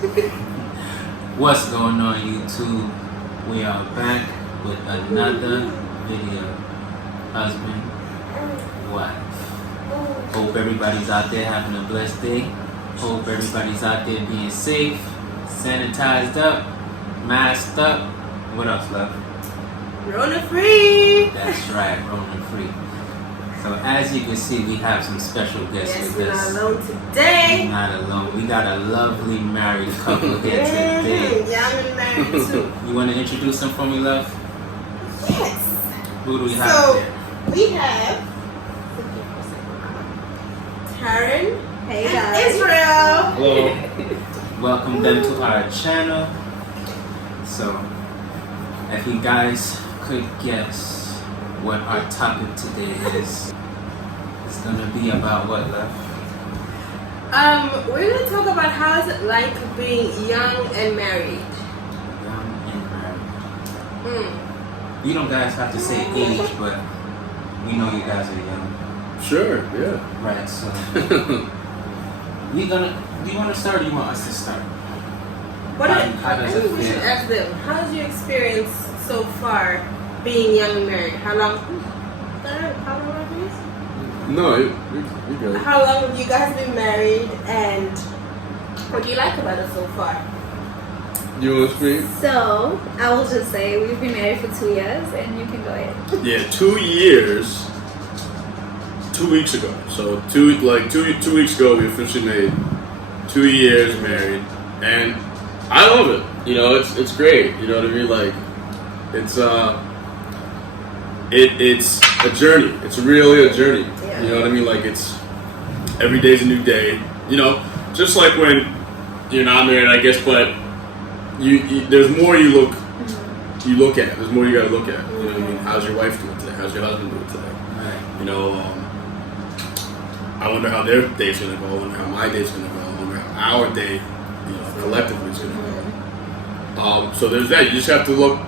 What's going on, YouTube? We are back with another video. Husband, wife. Hope everybody's out there having a blessed day. Hope everybody's out there being safe, sanitized up, masked up. What else, love? Rona free. That's right, Rona free. So as you can see, we have some special guests Yes, with we're us. not alone today. We're not alone. We got a lovely married couple here today. Young and married too. You want to introduce them for me, love? Yes. Who do we have So there? we have Taryn Hey and guys. Israel. Hello. Welcome them to our channel. So, if you guys could guess what our topic today is, it's gonna be about what, love? We're gonna talk about how is it like being young and married. Young and married. Mm. You don't guys have to say age, but we know you guys are young. Sure, yeah. Right, so do you want to start or do you want us to start? What How does I it think we should feel? ask them. How's your experience so far being young and married? How long? How long have you? No, you're good. How long have you guys been married, and what do you like about it so far? You want to speak? So, I will just say we've been married for 2 years and you can go ahead. Yeah, 2 years. 2 weeks ago. So two weeks ago we officially made 2 years married, and I love it. You know, it's great. You know what I mean? Like, it's a journey. It's really a journey. Yeah. You know what I mean? Like, it's every day's a new day. You know, just like when you're not married, I guess, but you there's more you look at. There's more you gotta look at. You know what I mean? How's your wife doing today? How's your husband doing today? Right. You know, I wonder how their day's gonna go. I wonder how my day's gonna go. I wonder how our day, collectively is gonna go. So there's that. You just have to look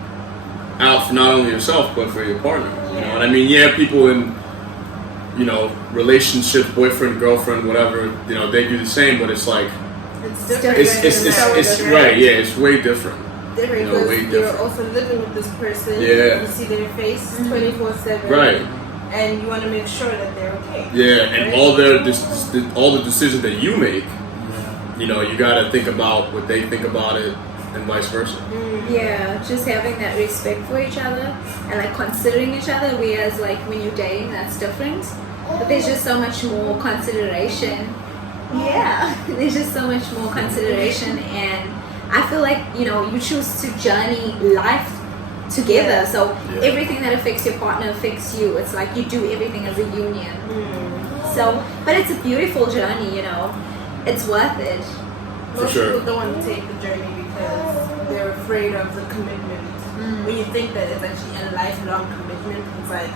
out for not only yourself but for your partner. You know what I mean? Yeah, people in relationships, boyfriend, girlfriend, whatever. You know, they do the same, but it's like It's different. it's right. Yeah, it's way different. Different way because you're different. also living with this person. Yeah. You see their face 24/7. Right. And you want to make sure that they're okay. Yeah, and right? all the decisions that you make, you know, you gotta think about what they think about it, and vice versa. Yeah, just having that respect for each other and like considering each other, whereas like when you're dating, that's different. But there's just so much more consideration. Yeah, there's just so much more consideration, and I feel like, you choose to journey life together. So everything that affects your partner affects you. It's like you do everything as a union. So, but it's a beautiful journey, It's worth it. Most sure. people don't want to take the journey because they're afraid of the commitment. When you think that it's actually a lifelong commitment, it's like,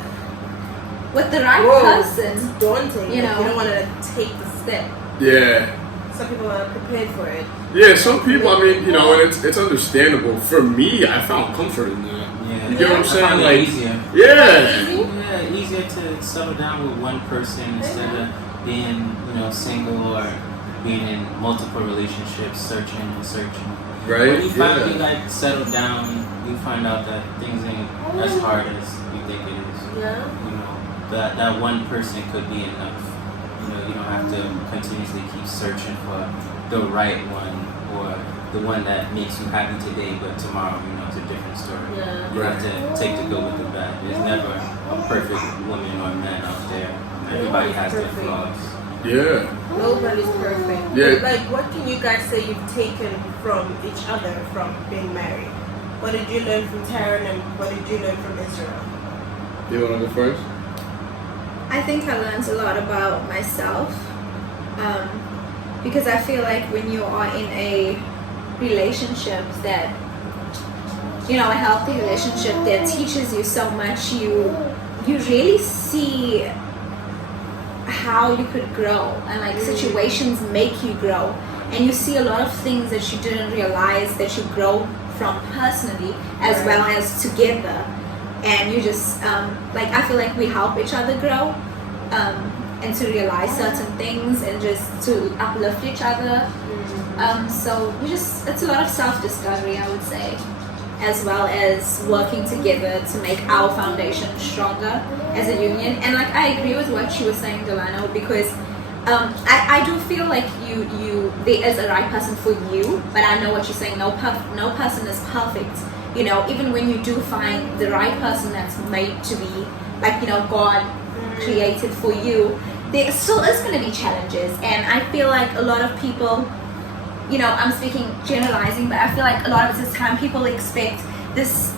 With the right whoa, person. it's daunting. You Like, know. you don't want to take the step. Yeah. Some people are prepared for it. Yeah, some people, I mean, and it's understandable. For me, I found comfort in that. Yeah. You get what I'm I saying? find it Like, easier. yeah. Easy? Yeah, easier to settle down with one person instead of being, single or being in multiple relationships, searching and searching. Right? When you finally settle down, you find out that things ain't as hard as you think it is. Yeah. That one person could be enough. You don't have to continuously keep searching for the right one or the one that makes you happy today, but tomorrow, it's a different story. Yeah. You have to take the good with the bad. There's never a perfect woman or man out there. Everybody has their flaws. Yeah. Nobody's perfect. Yeah. Like, what can you guys say you've taken from each other from being married? What did you learn from Taryn, and what did you learn from Israel? You want to go first? I think I learned a lot about myself, because I feel like when you are in a relationship that, a healthy relationship that teaches you so much, you really see how you could grow, and like situations make you grow, and you see a lot of things that you didn't realize that you grow from personally as well as together. And you just I feel like we help each other grow, and to realize certain things and just to uplift each other. So it's a lot of self-discovery, I would say, as well as working together to make our foundation stronger as a union. And like I agree with what you were saying, Delano, because I do feel like there is a right person for you, but I know what you're saying. No person is perfect. You know, even when you do find the right person that's made to be, like, you know, God created for you, there still is going to be challenges. And I feel like a lot of people, you know, I'm speaking generalizing, but I feel like a lot of the time people expect this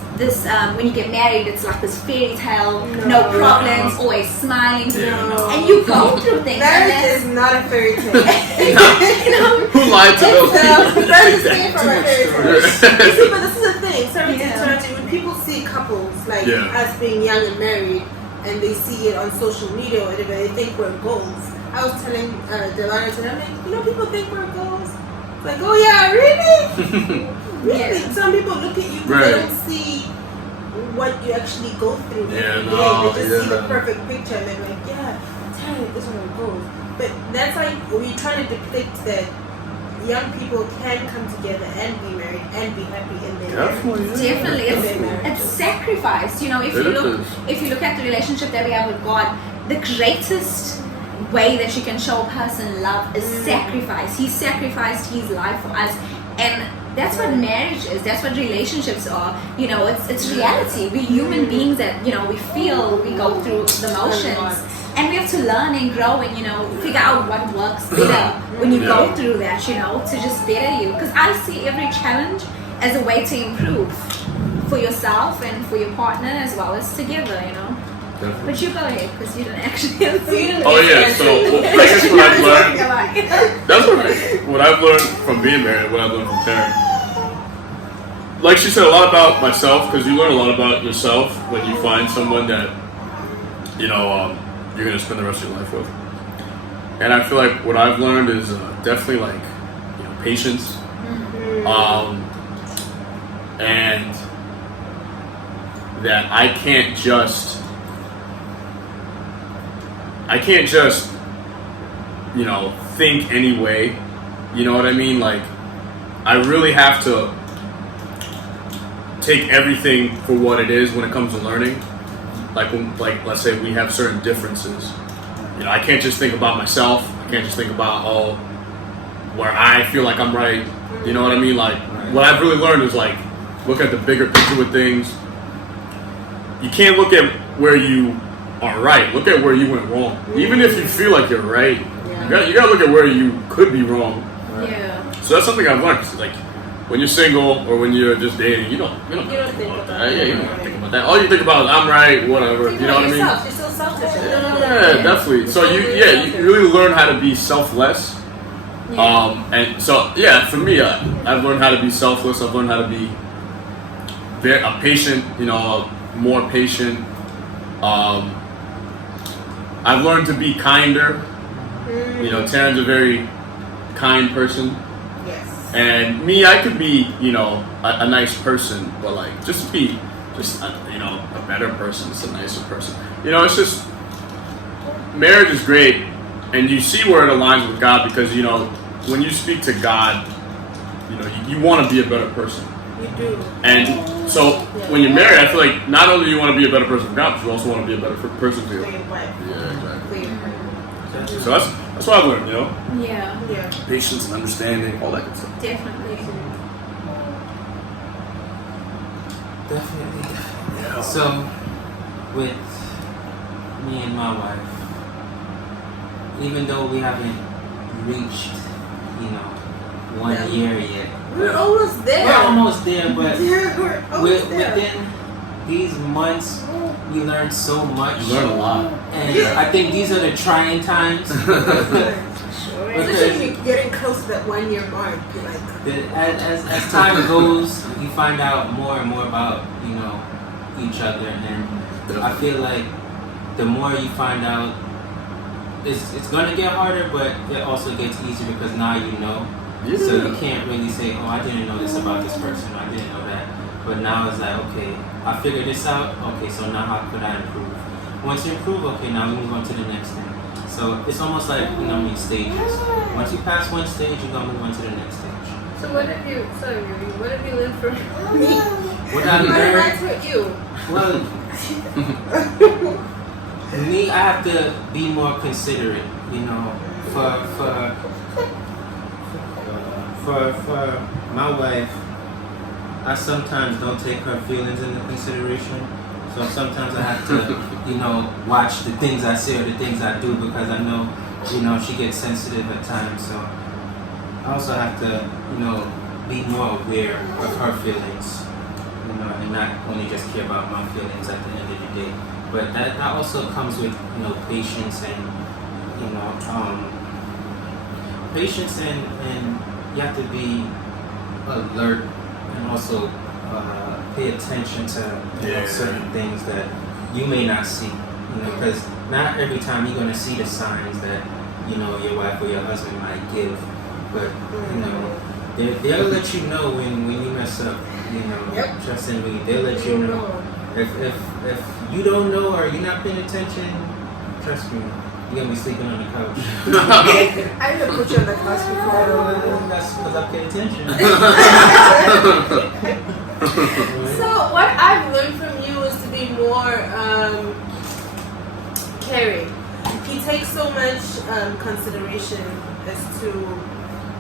when you get married, it's like this fairy tale, no problems, always smiling, and you go through things. Marriage is not a fairy tale. You know, Who lied to those people? That's the thing from a fairy tale. You see, but this is the thing. Sorry to Yeah. interrupt you. When people see couples like us being young and married, and they see it on social media or whatever, they think we're goals. I was telling Delano today, I'm like, you know, people think we're goals. It's like, oh yeah, really? Really? Yeah. Some people look at you, but they don't see what you actually go through. Yeah, every no, day. They just see the yeah. perfect picture, and they're like, yeah, tell me this one goes. But that's like we're trying to depict that young people can come together and be married and be happy in their marriage. Definitely, In their marriage. it's sacrifice. You know, if you look at the relationship that we have with God, the greatest way that you can show a person love is sacrifice. He sacrificed his life for us, and that's what marriage is. That's what relationships are. You know, it's reality. We're human beings that, you know, we feel, we go through the motions, and we have to learn and grow and, you know, figure out what works better when you go through that, you know, to just better you. Because I see every challenge as a way to improve for yourself and for your partner as well as together, you know. Definitely. But you go ahead, because you didn't actually answer. Oh yeah, so I guess what I've learned, that's right. What I've learned from being married, what I've learned from Taryn. Like she said, a lot about myself, because you learn a lot about yourself when you find someone that, you know, you're going to spend the rest of your life with. And I feel like what I've learned is definitely like, you know, patience. And that I can't just, you know, think any way. You know what I mean? Like, I really have to take everything for what it is when it comes to learning. Like let's say we have certain differences. You know, I can't just think about myself. I can't just think about where I feel like I'm right. You know what I mean? Like, what I've really learned is like, look at the bigger picture with things. You can't look at where you are right. Look at where you went wrong. Even if you feel like you're right, you gotta look at where you could be wrong. Yeah. So that's something I've learned. Like, when you're single or when you're just dating, you don't think about that. Yeah, you don't think about that. All you think about is I'm right, whatever. You know what I mean? You're still selfish. Yeah, definitely. So you really learn how to be selfless. And so for me, I've learned how to be selfless. I've learned how to be a patient. You know, more patient. I've learned to be kinder. You know, Taryn's a very kind person. Yes. And me, I could be, you know, a nice person, but like, just be, you know, a better person, just a nicer person. You know, it's just, marriage is great, and you see where it aligns with God, because, you know, when you speak to God, you know, you want to be a better person. You do. And so, when you're married, I feel like not only do you want to be a better person for God, but you also want to be a better person for you. For your wife. Yeah, exactly. For your partner. So that's what I've learned, you know? Yeah. Yeah. Patience and understanding, all that good stuff. Definitely. Definitely. Yeah. So, with me and my wife, even though we haven't reached, you know, 1 year yet, We're almost there. we're almost there, but We're almost there. within these months, we learned so much. You learn a lot. And I think these are the trying times. Especially getting close to that 1 year mark. Like, As time goes, you find out more and more about, you know, each other, and I feel like the more you find out, it's gonna get harder, but it also gets easier because now you know. Yeah. So you can't really say, oh, I didn't know this about this person, I didn't know that. But now it's like, okay, I figured this out. Okay, so now how could I improve? Once you improve, okay, now we move on to the next thing. So it's almost like, you know, these stages. Once you pass one stage, you're gonna move on to the next stage. So what have you learned from me? What I learned? What did I you? Well, me, I have to be more considerate, you know, for my wife. I sometimes don't take her feelings into consideration. So sometimes I have to, you know, watch the things I say or the things I do because I know, you know, she gets sensitive at times. So I also have to, you know, be more aware of her feelings, you know, and not only just care about my feelings at the end of the day. But that also comes with, you know, patience and, you know, patience and you have to be alert and also pay attention to, you know, certain things that you may not see, you know, because not every time you're going to see the signs that, you know, your wife or your husband might give, but, you know, they'll let you know when you mess up, you know. Yep. Trust in me, they'll let you know. If you don't know or you're not paying attention, trust me, you're gonna be sleeping on the couch. I didn't put you on the couch before. That's because I pay attention. So what I've learned from you is to be more caring. He takes so much consideration as to,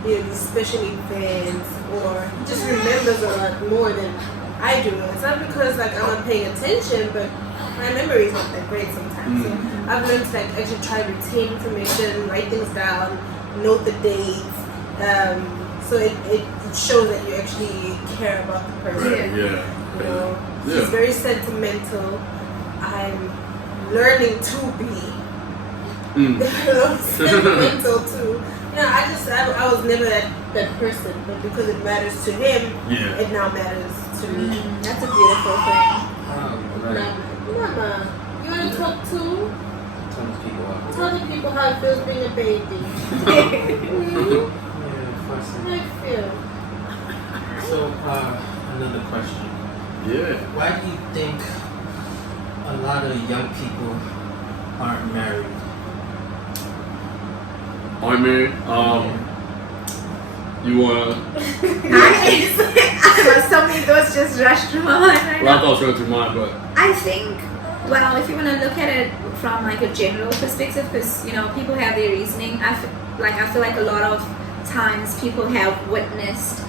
you know, especially fans, or he just remembers a lot more than I do. It's not because like I'm not paying attention, but my memory is not that great sometimes. So I've learned to like actually try to retain information, write things down, note the dates. So it shows that you actually care about the person. Yeah. You know, he's very sentimental. I'm learning to be. You know, sentimental too. You know, I was never that person, but because it matters to him, it now matters to me. That's a beautiful thing. Right. Mama, you want to talk too? Tell the people how it feels being a baby. How I feel. So, another question. Yeah. Why do you think a lot of young people aren't married? Aren't married? You wanna? So many thoughts just rushed through my mind right Well, I now. thought running through mine, but I think, well, if you want to look at it from like a general perspective, because you know people have their reasoning. I feel like a lot of times people haven't witnessed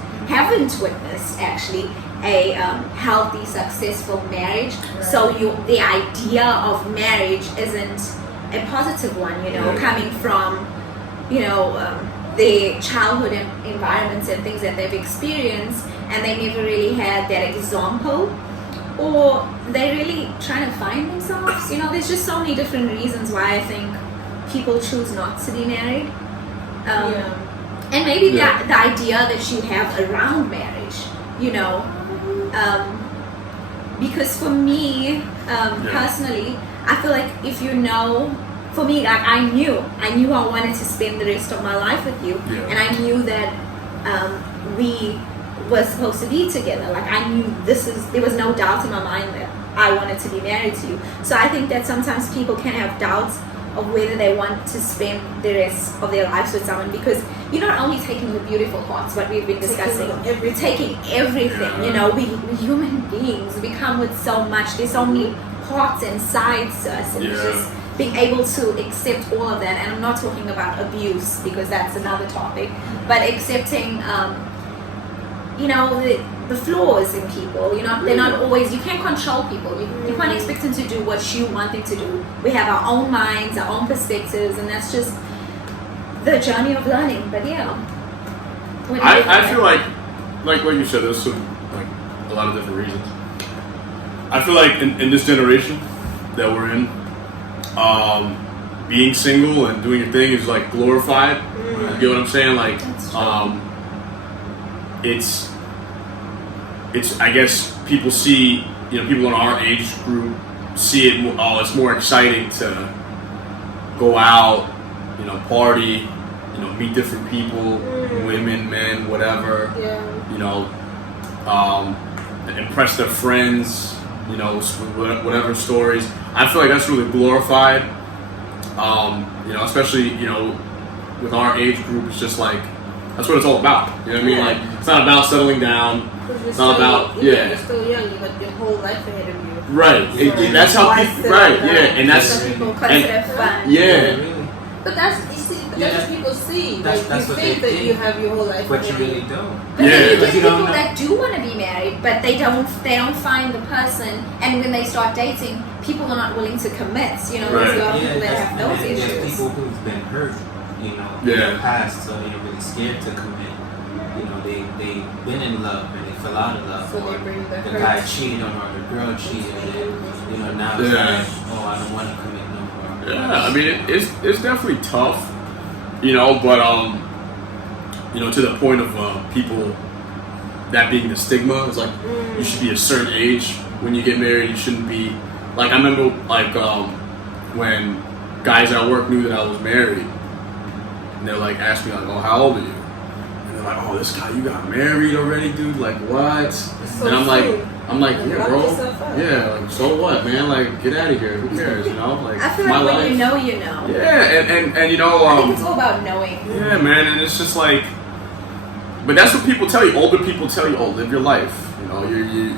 actually a healthy, successful marriage. Right. So the idea of marriage isn't a positive one. You know, coming from, you know, their childhood environments and things that they've experienced, and they never really had that example, or they're really trying to find themselves. You know, there's just so many different reasons why I think people choose not to be married. And maybe the idea that you have around marriage, you know, because for me, personally, I feel like if you know, for me, like I knew I wanted to spend the rest of my life with you, and I knew that we were supposed to be together. Like I knew there was no doubt in my mind that I wanted to be married to you. So I think that sometimes people can have doubts of whether they want to spend the rest of their lives with someone, because you're not only taking the beautiful parts, what we've been discussing, we're taking everything. You know, we human beings, we come with so much. There's so many parts and sides to us, and it's just being able to accept all of that. And I'm not talking about abuse, because that's another topic, but accepting you know, the flaws in people. You know, they're not always, you can't control people. You can't expect them to do what you want them to do. We have our own minds, our own perspectives, and that's just the journey of learning. But yeah, I feel like what you said, there's some, like, a lot of different reasons. I feel like in this generation that we're in, being single and doing your thing is like glorified. You get what I'm saying? Like, it's I guess people see, you know, people in our age group see it, it's more exciting to go out, you know, party, you know, meet different people, women, men, whatever, you know, impress their friends, you know, whatever stories. I feel like that's really glorified. You know, especially, you know, with our age group, it's just like, that's what it's all about. You know what I mean? Yeah. Like, it's not about settling down. It's not about, You're still young. You got your whole life ahead of you. Right. That's how people, right, yeah. And that's, Some people consider fun. yeah. Really. But that's, you see, that's what people see. That's Like, you what think they that think. you have your whole life But you ahead of really you. don't. But then you Yeah. get You don't people know. that do want to be married, but they don't find the person, and when they start dating, people are not willing to commit. You know, there's a lot of people that have those and there's issues. people who've been hurt, you know, in Yeah. the past, so they're really scared to commit. You know, they've been in love and they fell out of love, So or they bring the the hurt. guy cheated on her, or the girl cheated, and you know now it's Yeah. like, oh, I don't want to commit no more. Yeah, I mean, it's definitely tough, you know, but, you know, to the point of people, that being the stigma, it's like, you should be a certain age when you get married, you shouldn't be, like, I remember, like, when guys at work knew that I was married, and they're like, asking me, like, oh, how old are you? And they're like, oh, this guy, you got married already, dude? Like, what? So And I'm like, soon. yeah, Lock bro. yourself up. Yeah, like, so what, man? Like, get out of here. Who cares, you know? Like, I feel my like when life. you know, you know. Yeah, and you know, I think it's all about knowing. yeah, man, and it's just like, but that's what people tell you. Older people tell you, oh, live your life. You know,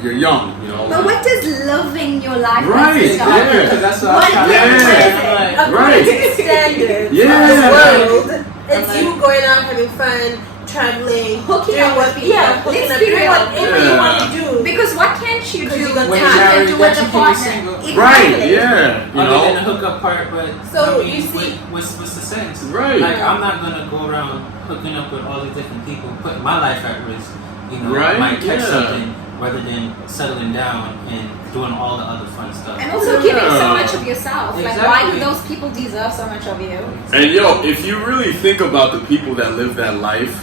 you're young. You know. But what does loving your life Right, have to start yeah. with? Because that's what What I'm Yeah. trying to say. is I'm like, According Right. to the standards Yeah. of the world, it's like- you going out having fun, traveling, Hooking doing up what, with people. yeah, hooking Let's up, be doing real. whatever you want to do. Because what can't you Because do you got when time. you can do with That the you can be partner? single. Right, Exactly. yeah, you Other than the know. hookup part, but So, I mean, you see- what's the sense? Right. Like, I'm not gonna go around hooking up with all these different people, putting my life at risk. You know, Right, might catch yeah. something rather than settling down and doing all the other fun stuff. And also Yeah. giving so much of yourself. Like, why Exactly. do those people deserve so much of you? And yo, if you really think about the people that live that life,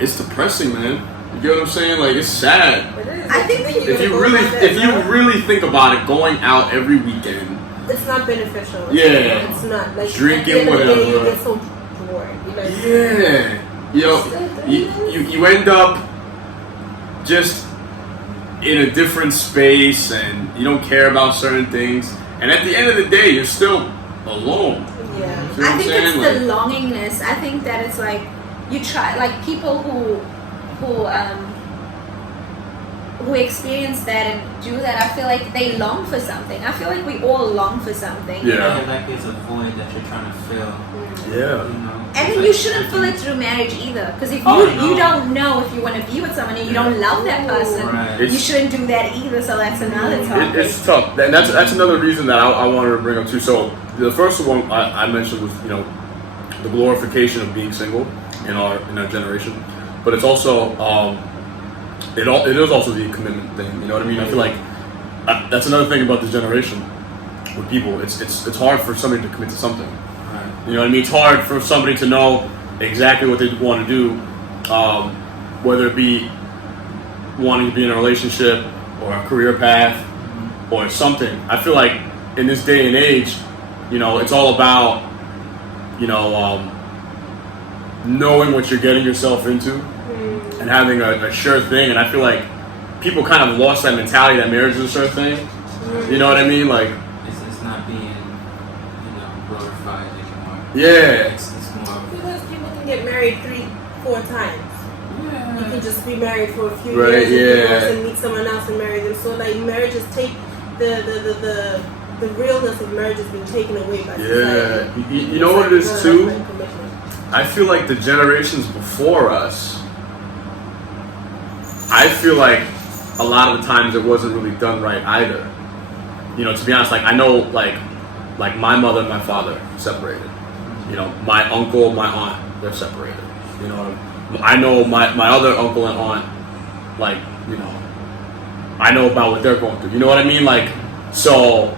it's depressing, man. You get what I'm saying? Like, it's sad. It is. I think Then you're If gonna you go really, about that if you life. really think about it, going out every weekend, It's not beneficial. Yeah. It's not. Like, Drinking, at the end of the day, you whatever. get so bored. You're like, yeah, you know, you end up just in a different space, and you don't care about certain things, and at the end of the day, you're still alone. Yeah. You know I what think I'm it's saying? the longingness. I think that it's like you try, like people who experience that and do that. I feel like they long for something. I feel like we all long for something. Yeah. You know? Yeah, like there's a void that you're trying to fill. Yeah. You know. And then you shouldn't fill it through marriage either, because if you Oh, no. you don't know if you want to be with someone and you don't love that person, Right. you shouldn't do that either. So that's another topic. It's tough, and that's another reason that I wanted to bring up too. So the first one I mentioned was, you know, the glorification of being single in our generation, but it's also it is also the commitment thing. You know what I mean? I feel like that's another thing about this generation with people. It's hard for somebody to commit to something. Right. You know what I mean? It's hard for somebody to know exactly what they want to do, whether it be wanting to be in a relationship or a career path or something. I feel like in this day and age, you know, it's all about, you know, knowing what you're getting yourself into and having a sure thing. And I feel like people kind of lost that mentality that marriage is a sure thing. You know what I mean? Like, It's not being, you know, glorified anymore. yeah. It's more. Because people can get married 3-4 times. You can just be married for a few Right, years yeah. and meet someone else and marry them. So like marriages take the realness of marriage has been taken away by society. Yeah. You know what it is too? I feel like the generations before us, I feel like a lot of the times it wasn't really done right either. You know, to be honest, like I know like my mother and my father separated. You know, my uncle, my aunt, they're separated. You know, I know my other uncle and aunt, like, you know, I know about what they're going through. You know what I mean? Like, so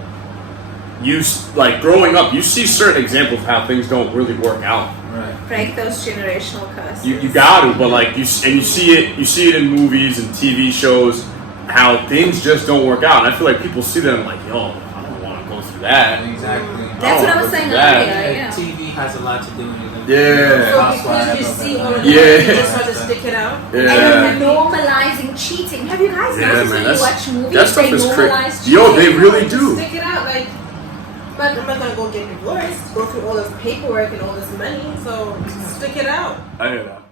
you like growing up, you see certain examples of how things don't really work out. Right. Break those generational curses. You got to, but like you see it in movies and TV shows how things just don't work out, and I feel like people see them like, yo, I don't want to go through that. Exactly. That's what I was saying earlier. Yeah. TV has a lot to do with it. Yeah. So because you see all of that, Yeah. you just want to stick it out. And Yeah. normalizing cheating. Have you guys Yeah, noticed man, when you watch movies, that stuff they is normalize crazy. cheating? Yo, they really do. Stick it out, like But I'm not gonna go get divorced, go through all this paperwork and all this money, so stick it out. I hear that.